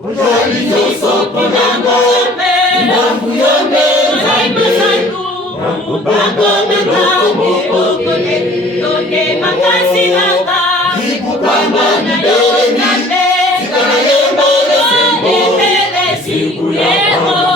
ozali nionso pona ngambu yonde nzambe nakobanga eloko moko te yonde makasi nanga likukama libele nzambe tikala yemba lesengo siku yemo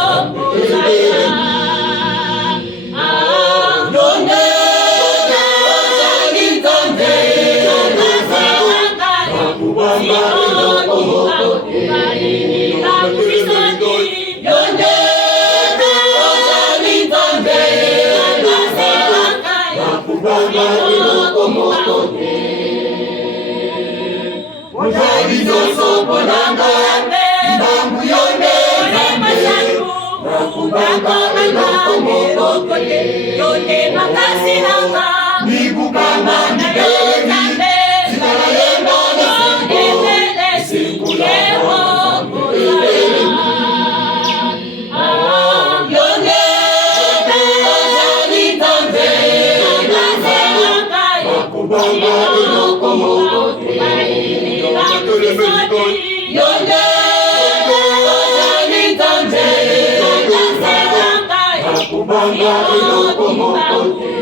ozali nionso pona ngambu yonde nakobanga eloko moko te yonde makasi nanga likukama libele tikala yemba lesengo siku yemo nakobanga eloko moko te yonde ozali nzambe nakobanga eloko moko te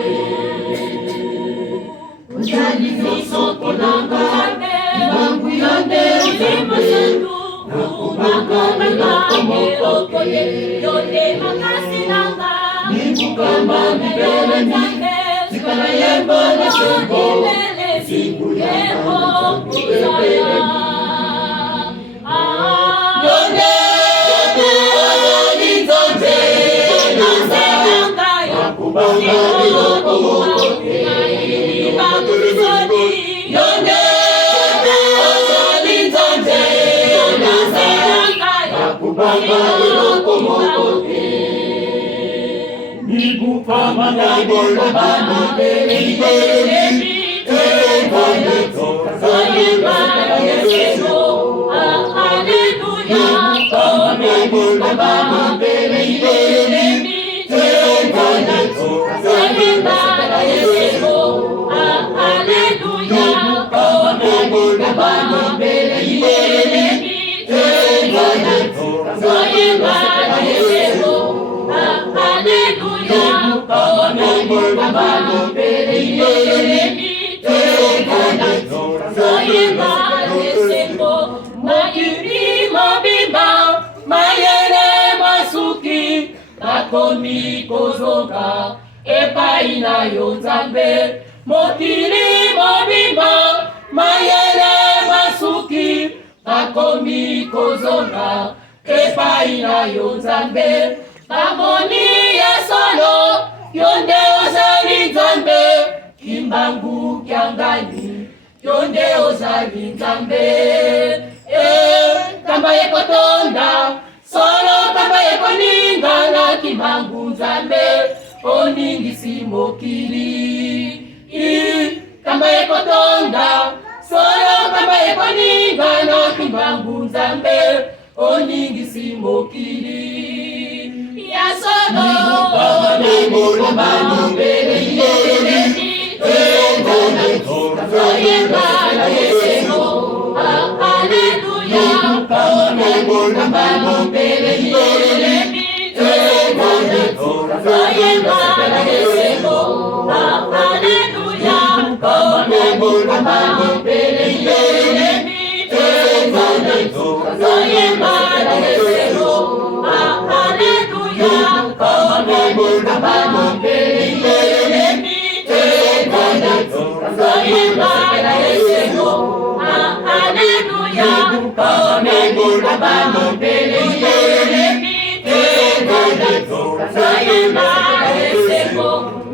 ozali nionso pona ngambu yonde nakobanga eloko moko te yonde makasi nanga likukama libele tikala yemba lesengo siku yemo yonde ozali nzambe nakobanga eloko moko te yonde ozali nzambe nakobanga eloko moko te likukama libele Makomi kozonga epai na yo nzambe mokili mobimba mayele masuki makomi kozonga epai na yo nzambe bamoni ya solo yonde ozali nzambe kimbangu kyangani yonde ozali nzambe kamba ekotonda solo kamba ekoningana kimbangu nzambe oningisi mokili kamba ekotonda solo kamba ekoningana kimbangu nzambe oningisi mokili ya solo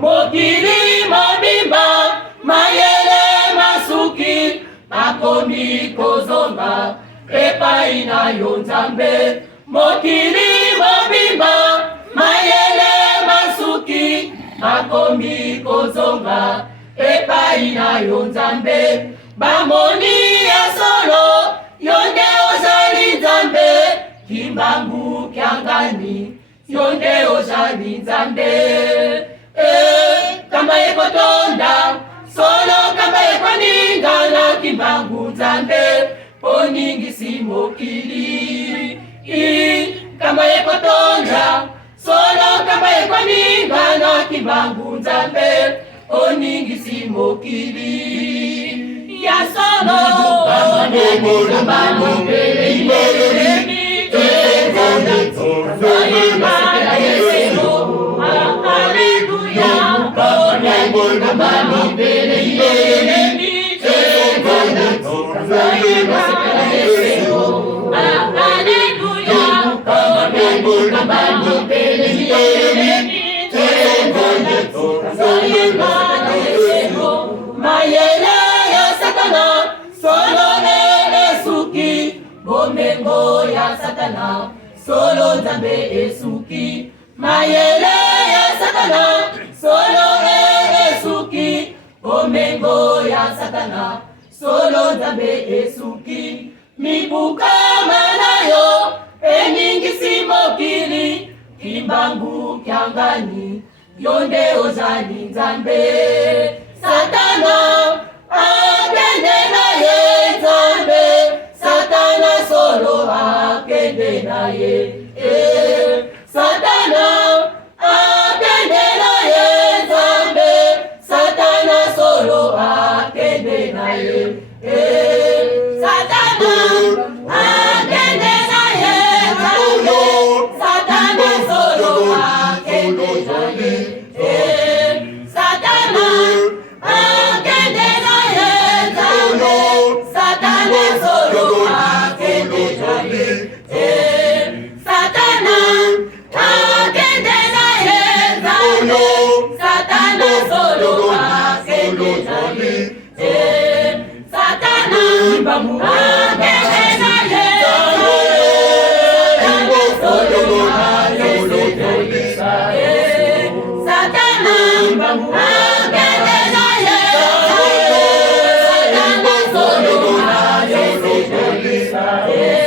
mokili mobimba mayele masuki makomi kozonga epai na yo nzambe mokili mobimba mayele masuki makomi kozonga epai na yo nzambe bamoni ya solo yonde ozali nzambe kimbangu kyangani yonde ozali nzambe kamba ekotonda solo kamba ekoningana kimbangu nzambe oningisi mokili kama ekotonda solo kama ekoninga na kibangu nzambe oningisi mokili ya solo mayele ya satana solo esuki bomengo ya satana solo nzambe esuki mayele ya satana solo esuki bomengo ya satana solo nzambe esuki mibuka manayo eningisi mokili kimbangu kyangani yonde ozali nzambe satana akende na ye nzambe satana solo akende na ye satana akende na ye nzambe satana solo akende na ye satana akende na ye nzambe satana solo akende na ye satana akende na ye nzambe satana solo akende na ye satana akende na ye nzambe satana solo akende na ye satana mbamu akende na ye solo akende na ye satana mbamu akende na ye satana solo akende na ye